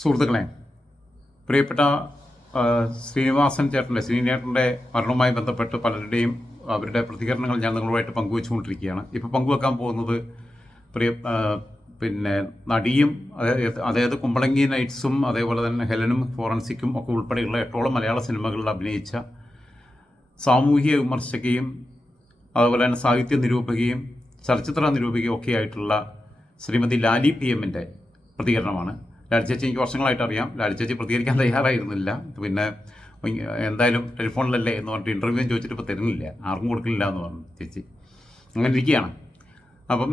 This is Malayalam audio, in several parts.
സുഹൃത്തുക്കളെ, പ്രിയപ്പെട്ട ശ്രീനിവാസൻ ശ്രീനേട്ടൻ്റെ മരണവുമായി ബന്ധപ്പെട്ട് പലരുടെയും അവരുടെ പ്രതികരണങ്ങൾ ഞാൻ നിങ്ങളുമായിട്ട് പങ്കുവെച്ചുകൊണ്ടിരിക്കുകയാണ്. ഇപ്പോൾ പങ്കുവെക്കാൻ പോകുന്നത് പിന്നെ നടിയും അതായത് കുമ്പളങ്ങി നൈറ്റ്സും അതേപോലെ തന്നെ ഹെലനും ഫോറൻസിക്കും ഒക്കെ ഉൾപ്പെടെയുള്ള 8ഓളം മലയാള സിനിമകളിൽ അഭിനയിച്ച സാമൂഹിക വിമർശകയും അതുപോലെ തന്നെ സാഹിത്യ നിരൂപകയും ചലച്ചിത്ര നിരൂപകയും ഒക്കെ ആയിട്ടുള്ള ശ്രീമതി ലാലി PM ൻ്റെ പ്രതികരണമാണ്. ലാലി ചേച്ചി എനിക്ക് വർഷങ്ങളായിട്ട് അറിയാം. ലാലി ചേച്ചി പ്രതികരിക്കാൻ തയ്യാറായിരുന്നില്ല. പിന്നെ എന്തായാലും ടെലിഫോണിലല്ലേ എന്ന് പറഞ്ഞിട്ട് ഇൻ്റർവ്യൂ ചോദിച്ചിട്ട് ഇപ്പോൾ തരുന്നില്ല, ആർക്കും കൊടുക്കില്ല എന്ന് പറഞ്ഞു ചേച്ചി. അങ്ങനെ ഇരിക്കുകയാണ്. അപ്പം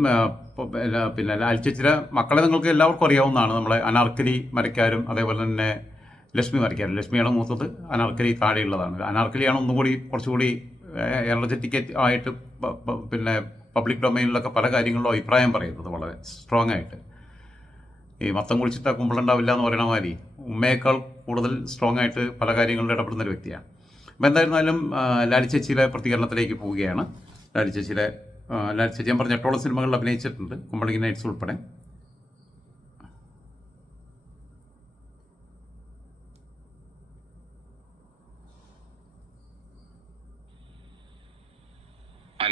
പിന്നെ ലാലി ചേച്ചിയുടെ മക്കളെ നിങ്ങൾക്ക് എല്ലാവർക്കും അറിയാവുന്നതാണ്. നമ്മളെ അനാർക്കലി മരക്കാരും അതേപോലെ തന്നെ ലക്ഷ്മി മരക്കാരും. ലക്ഷ്മിയാണ് മൂത്തത്, അനാർക്കലി താഴെയുള്ളതാണ്. അനാർക്കലിയാണ് ഒന്നുകൂടി കുറച്ചുകൂടി എനർജറ്റിക് ആയിട്ട് പിന്നെ പബ്ലിക് ഡൊമൈനിലൊക്കെ പല കാര്യങ്ങളിലും അഭിപ്രായം പറയുന്നത് വളരെ സ്ട്രോങ് ആയിട്ട്. ഈ മത്തം കുളിച്ചിട്ട് കുമ്പളുണ്ടാവില്ല എന്ന് പറയുന്ന മാതിരി ഉമ്മയേക്കാൾ കൂടുതൽ സ്ട്രോങ് ആയിട്ട് പല കാര്യങ്ങളിലും ഇടപെടുന്ന ഒരു വ്യക്തിയാണ്. അപ്പം എന്തായിരുന്നാലും ലാലി ചേച്ചിയുടെ പ്രതികരണത്തിലേക്ക് പോവുകയാണ്. ലാലി ചേച്ചി ഞാൻ പറഞ്ഞ 8ഓളം സിനിമകളിൽ അഭിനയിച്ചിട്ടുണ്ട്, കുമ്പളങ്ങി നൈറ്റ്സ് ഉൾപ്പെടെ.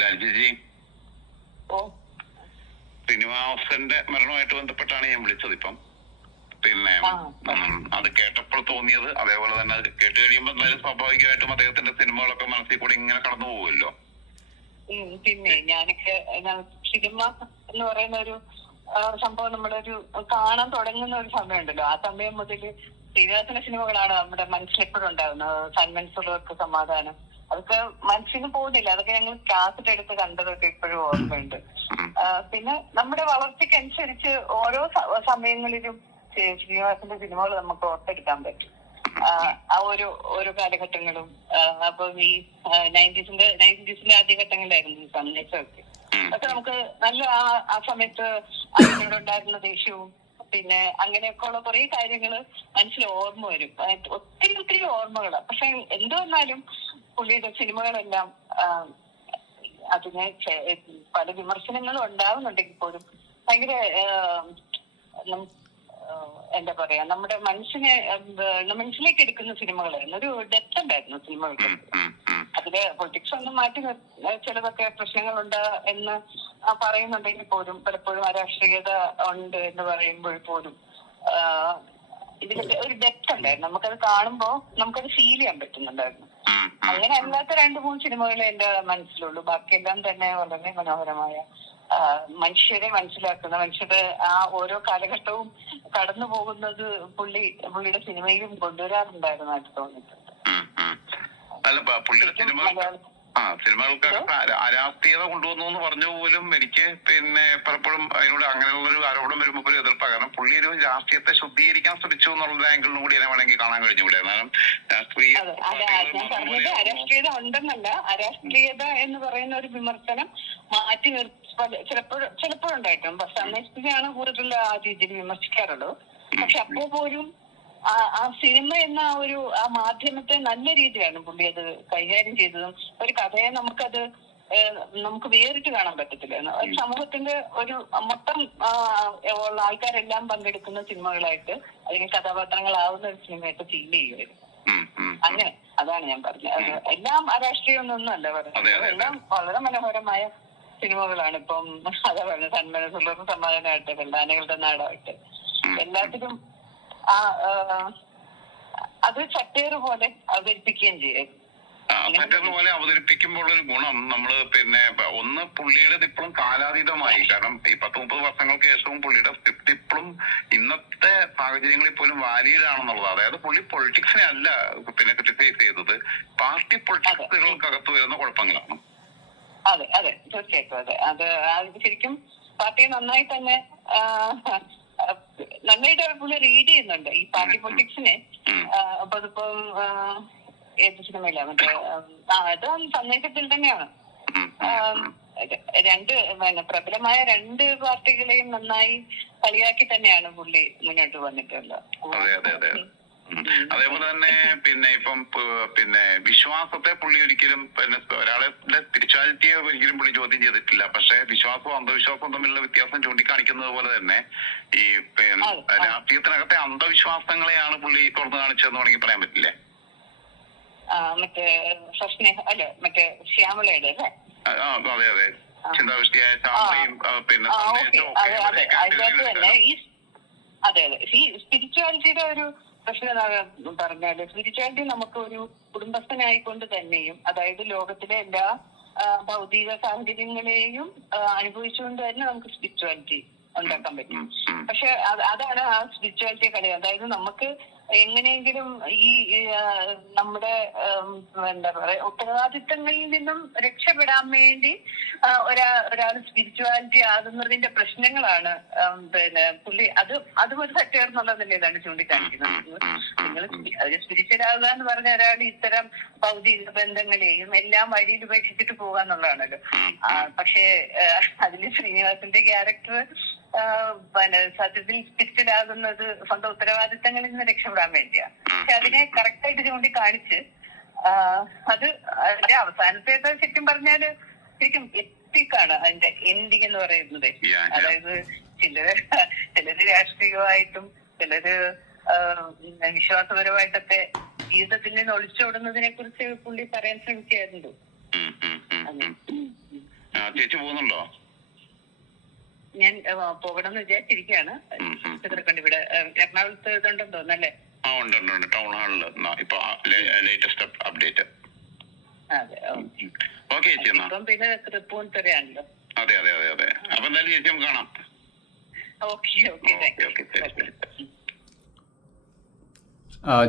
ലാലി ചേച്ചി, ശ്രീനിവാസന്റെ മരണവുമായിട്ട് ബന്ധപ്പെട്ടാണ് ഞാൻ വിളിച്ചത്. ഇപ്പം പിന്നെ അത് കേട്ടപ്പോൾ തോന്നിയത്, അതേപോലെ തന്നെ അത് കേട്ട് കഴിയുമ്പോൾ എന്തായാലും സ്വാഭാവികമായിട്ടും അദ്ദേഹത്തിന്റെ സിനിമകളൊക്കെ മനസ്സിൽ കൂടി ഇങ്ങനെ കടന്നു പോകുമല്ലോ. പിന്നെ ഞാനൊക്കെ സിനിമ എന്ന് പറയുന്ന ഒരു സംഭവം നമ്മളൊരു കാണാൻ തുടങ്ങുന്ന ഒരു സമയമുണ്ടല്ലോ. ആ സമയം മുതൽ ശ്രീനിവാസന്റെ സിനിമകളാണ് നമ്മുടെ മനസ്സിലെപ്പോഴും ഉണ്ടാകുന്നത്. സന്മനസ്സുള്ളവർക്ക് സമാധാനം, അതൊക്കെ മനസ്സിന് പോകുന്നില്ല. അതൊക്കെ ഞങ്ങൾ കാസറ്റ് എടുത്ത് കണ്ടതൊക്കെ ഇപ്പോഴും ഓർമ്മയുണ്ട്. പിന്നെ നമ്മുടെ വളർച്ചയ്ക്കനുസരിച്ച് ഓരോ സമയങ്ങളിലും ശ്രീനിവാസന്റെ സിനിമകൾ നമുക്ക് ഓർത്തെടുക്കാൻ പറ്റും. ആ ഓരോ കാലഘട്ടങ്ങളും. അപ്പം ഈ 90s ആദ്യഘട്ടങ്ങളിലായിരുന്നു ഈ സന്ദേശമൊക്കെ. അതൊക്കെ നമുക്ക് നല്ല ആ സമയത്ത് അതിനോടുണ്ടായിരുന്ന ദേഷ്യവും പിന്നെ അങ്ങനെയൊക്കെ ഉള്ള കുറെ കാര്യങ്ങള് മനസ്സിൽ ഓർമ്മ വരും. ഒത്തിരി ഓർമ്മകളാണ്. പക്ഷെ എന്ത് വന്നാലും പുള്ളിയുടെ സിനിമകളെല്ലാം അതിന് പല വിമർശനങ്ങളും ഉണ്ടാവുന്നുണ്ടെങ്കിൽ പോലും ഭയങ്കര എന്താ പറയാ, നമ്മുടെ മനസ്സിലേക്ക് എടുക്കുന്ന സിനിമകളായിരുന്നു. ഒരു ഡെപ്ത് ഉണ്ടായിരുന്നു സിനിമകൾക്ക്. അതില് പൊളിറ്റിക്സ് ഒന്നും മാറ്റി ചിലതൊക്കെ പ്രശ്നങ്ങളുണ്ട് എന്ന് പറയുന്നുണ്ടെങ്കിൽ പോലും പലപ്പോഴും അരാഷ്ട്രീയത ഉണ്ട് എന്ന് പറയുമ്പോൾ പോലും ഇതിലൊക്കെ ഒരു ഡെപ്ത് ഉണ്ടായിരുന്നു. നമുക്കത് കാണുമ്പോൾ നമുക്കത് ഫീൽ ചെയ്യാൻ പറ്റുന്നുണ്ടായിരുന്നു. അങ്ങനെ അല്ലാത്ത 2-3 സിനിമകളെ എന്റെ മനസ്സിലുള്ളൂ. ബാക്കിയെല്ലാം തന്നെ വളരെ മനോഹരമായ മനുഷ്യരെ മനസ്സിലാക്കുന്ന, മനുഷ്യരുടെ ആ ഓരോ കാലഘട്ടവും കടന്നു പോകുന്നത് പുള്ളിയുടെ സിനിമയിലും കൊണ്ടുവരാറുണ്ടായിരുന്നതായിട്ട് തോന്നിയിട്ടുണ്ട്. സിനിമകൾക്ക് അരാഷ്ട്രീയത കൊണ്ടുവന്നു എന്ന് പറഞ്ഞ പോലും എനിക്ക് പിന്നെ പലപ്പോഴും അതിനോട് അങ്ങനെയുള്ള ഒരു ആരോപണം വരുമ്പോൾ ഒരു എതിർപ്പാണ്. കാരണം പുള്ളി ഒരു രാഷ്ട്രീയത്തെ ശുദ്ധീകരിക്കാൻ ശ്രമിച്ചു എന്നുള്ള ആംഗിളിനും കൂടി എന്നെ വേണമെങ്കിൽ കാണാൻ കഴിഞ്ഞുകൂടെ. കാരണം ഞാൻ പറഞ്ഞത് അരാഷ്ട്രീയത ഉണ്ടെന്നല്ല. അരാഷ്ട്രീയത എന്ന് പറയുന്ന ഒരു വിമർശനം മാറ്റി ചിലപ്പോഴുണ്ടായിട്ടും സന്ദേശത്തിനെയാണ് കൂടുതൽ ആ രീതിയിൽ വിമർശിക്കാറുള്ളത്. പക്ഷെ അപ്പോ പോലും ആ സിനിമ എന്ന ആ മാധ്യമത്തെ നല്ല രീതിയാണ് പുള്ളി അത് കൈകാര്യം ചെയ്തതും. ഒരു കഥയെ നമുക്ക് വേറിട്ട് കാണാൻ പറ്റത്തില്ല. ഒരു സമൂഹത്തിന്റെ ഒരു മൊത്തം ഉള്ള ആൾക്കാരെല്ലാം പങ്കെടുക്കുന്ന സിനിമകളായിട്ട് അല്ലെങ്കിൽ കഥാപാത്രങ്ങളാവുന്ന ഒരു സിനിമയായിട്ട് ഫീൽ ചെയ്യുമായിരുന്നു. അങ്ങനെ അതാണ് ഞാൻ പറഞ്ഞത്. എല്ലാം അരാഷ്ട്രീയമൊന്നും അല്ല പറയുന്നത്. എല്ലാം വളരെ മനോഹരമായ സിനിമകളാണ്. ഇപ്പം അതാ പറഞ്ഞത്, സന്മനസ്സുള്ളവർക്ക് സമാധാനമായിട്ട്, വെള്ളാനകളുടെ നാടായിട്ട്, എല്ലാത്തിലും അത് ചട്ടേറ് പോലെ അവതരിപ്പിക്കുകയും ചെയ്യും. പോലെ അവതരിപ്പിക്കുമ്പോൾ ഒരു ഗുണം നമ്മള് പിന്നെ ഒന്ന് പുള്ളിയുടെ ഇപ്പോഴും കാലാതീതമായി. കാരണം ഈ 10-30 വർഷങ്ങൾക്ക് ശേഷവും പുള്ളിയുടെ സ്ക്രിപ്റ്റ് ഇപ്പോഴും ഇന്നത്തെ സാഹചര്യങ്ങളിൽ പോലും വാലിഡ് ആണെന്നുള്ളത്. അതായത് പുള്ളി പൊളിറ്റിക്സിനെ അല്ല പിന്നെ ക്രിട്ടിസൈസ് ചെയ്തത്, പാർട്ടി പൊളിറ്റിക്സുകൾക്കകത്ത് വരുന്ന കുഴപ്പങ്ങളാണ്. അതെ തീർച്ചയായിട്ടും. അത് ശരിക്കും പാർട്ടിയെ നന്നായി തന്നെ നന്നായിട്ട് പുള്ളി റീഡ് ചെയ്യുന്നുണ്ട് ഈ പാർട്ടി പൊളിറ്റിക്സിനെ. അപ്പൊ അതിപ്പം ഏത് സിനിമയില മറ്റേ അത് സന്ദേശത്തിൽ തന്നെയാണ്. പ്രബലമായ 2 പാർട്ടികളെയും നന്നായി കളിയാക്കി തന്നെയാണ് പുള്ളി മുന്നോട്ട് വന്നിട്ടുള്ളത്. അതേപോലെ തന്നെ പിന്നെ ഇപ്പം പിന്നെ വിശ്വാസത്തെ പുള്ളി ഒരിക്കലും പിന്നെ ഒരാളെ സ്പിരിച്വാലിറ്റിയെ ഒരിക്കലും പുള്ളി ചോദ്യം ചെയ്തിട്ടില്ല. പക്ഷെ വിശ്വാസവും അന്ധവിശ്വാസവും തമ്മിലുള്ള വ്യത്യാസം ചൂണ്ടിക്കാണിക്കുന്നത് പോലെ തന്നെ ഈ പിന്നെ രാഷ്ട്രീയത്തിനകത്തെ അന്ധവിശ്വാസങ്ങളെയാണ് പുള്ളി തുറന്നു കാണിച്ചതെന്ന് വേണമെങ്കിൽ പറയാൻ പറ്റില്ലേ? മറ്റേ മറ്റേ ശ്യാമളയുടെ അല്ലേ? അതെ അതെ, ചിന്താവിഷ്ടിയായ ചാമറയും പിന്നെ അതെ ഈ സ്പിരിച്വാലിറ്റിയുടെ ഒരു പ്രശ്നം എന്താ പറഞ്ഞാല്, സ്പിരിച്വാലിറ്റി നമുക്ക് ഒരു കുടുംബസ്ഥനായിക്കൊണ്ട് തന്നെയും, അതായത് ലോകത്തിലെ എല്ലാ ഭൗതിക സാഹചര്യങ്ങളെയും അനുഭവിച്ചുകൊണ്ട് തന്നെ നമുക്ക് സ്പിരിച്വാലിറ്റി ഉണ്ടാക്കാൻ പറ്റും. പക്ഷെ അതാണ് ആ സ്പിരിച്വാലിറ്റി കളി. അതായത് നമുക്ക് എങ്ങനെയെങ്കിലും ഈ നമ്മുടെ എന്താ പറയാ ഉത്തരവാദിത്തങ്ങളിൽ നിന്നും രക്ഷപ്പെടാൻ വേണ്ടി ഒരാൾ സ്പിരിച്വാലിറ്റി ആകുന്നതിന്റെ പ്രശ്നങ്ങളാണ് പിന്നെ പുള്ളി അതും ഒരു സത്യാർന്നുള്ള നിലയിലാണ് ചൂണ്ടിക്കാണിക്കുന്നത്. നിങ്ങൾ സ്പിരിച്വൽ ആകുക എന്ന് പറഞ്ഞ ഒരാൾ ഇത്തരം ഭൗതിക ബന്ധങ്ങളെയും എല്ലാം വഴിയിൽ ഉപേക്ഷിച്ചിട്ട് പോകാന്നുള്ളതാണല്ലോ. പക്ഷേ അതില് ശ്രീനിവാസന്റെ ക്യാരക്ടർ പിന്നെ സത്യത്തിൽ സ്പിരിച്വലാകുന്നത് സ്വന്തം ഉത്തരവാദിത്തങ്ങളിൽ നിന്ന് രക്ഷപ്പെടാൻ വേണ്ടിയാണ്. പക്ഷെ അതിനെ കറക്റ്റായിട്ട് ചൂണ്ടിക്കാണിച്ച് അത് അതിന്റെ അവസാനത്തേത് ശരിക്കും പറഞ്ഞാല് ശരിക്കും എത്തിക്കാണ് അതിന്റെ എൻഡിങ് എന്ന് പറയുന്നത്. അതായത് ചിലര് രാഷ്ട്രീയമായിട്ടും ചിലര് വിശ്വാസപരമായിട്ടൊക്കെ ജീവിതത്തിൽ നിന്ന് ഒളിച്ചോടുന്നതിനെ കുറിച്ച് പുള്ളി പറയാൻ ശ്രമിക്കാറുണ്ട്. ചേച്ചി പോകുന്നുണ്ടോ? ഞാൻ പോകണമെന്ന് വിചാരിച്ചിരിക്കുകയാണ്. ചിത്രക്കണ്ട് ഇവിടെ എറണാകുളത്ത് ഇതുണ്ടെന്ന് തോന്നല്ലേ? ഉണ്ട് ടൗൺ ഹാളിൽ ഇപ്പൊ ലേറ്റസ്റ്റ് അപ്ഡേറ്റ്. അതെ, ഓക്കെ ചേച്ചി. ഇപ്പം പിന്നെ തൃപ്പൂണിത്തുറയാണല്ലോ. അതെ അതെ അതെ അതെ. അപ്പൊ എന്തായാലും ചേച്ചി നമുക്ക് കാണാം.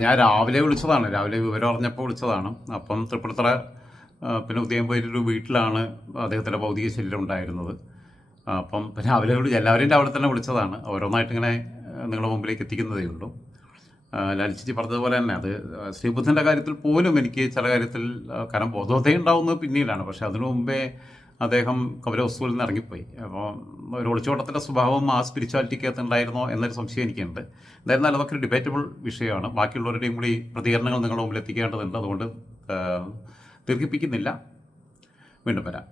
ഞാൻ രാവിലെ വിളിച്ചതാണ്, രാവിലെ വിവരം അറിഞ്ഞപ്പോൾ വിളിച്ചതാണ്. അപ്പം തൃപ്പൂണിത്തുറ പിന്നെ ഉദയംപേരൊരു വീട്ടിലാണ് അദ്ദേഹത്തിൻ്റെ ഭൗതിക ശരീരം ഉണ്ടായിരുന്നത്. അപ്പം രാവിലെ എല്ലാവരെയും രാവിലെ തന്നെ വിളിച്ചതാണ്. ഓരോന്നായിട്ട് ഇങ്ങനെ നിങ്ങളുടെ മുമ്പിലേക്ക് എത്തിക്കുന്നതേ ഉള്ളൂ. ലാൽച്ചിച്ചി പറഞ്ഞതുപോലെ തന്നെ അത് ശ്രീബുദ്ധൻ്റെ കാര്യത്തിൽ പോലും എനിക്ക് ചില കാര്യത്തിൽ കാരണം ബോധോദയം ഉണ്ടാവുന്നത് പിന്നീടാണ്. പക്ഷെ അതിനു മുമ്പേ അദ്ദേഹം കപിലവസ്തുവിൽ നിന്ന് ഇറങ്ങിപ്പോയി. അപ്പോൾ ഒരു ഒളിച്ചോട്ടത്തിൻ്റെ സ്വഭാവം ആ സ്പിരിച്വാലിറ്റിക്കകത്ത് ഉണ്ടായിരുന്നോ എന്നൊരു സംശയം എനിക്കുണ്ട്. എന്തായിരുന്നാലും അതൊക്കെ ഒരു ഡിബേറ്റബിൾ വിഷയമാണ്. ബാക്കിയുള്ളവരുടെയും കൂടി പ്രതികരണങ്ങൾ നിങ്ങളുടെ മുമ്പിൽ എത്തിക്കേണ്ടതുണ്ട്. അതുകൊണ്ട് ദീർഘിപ്പിക്കുന്നില്ല. വീണ്ടും വരാം.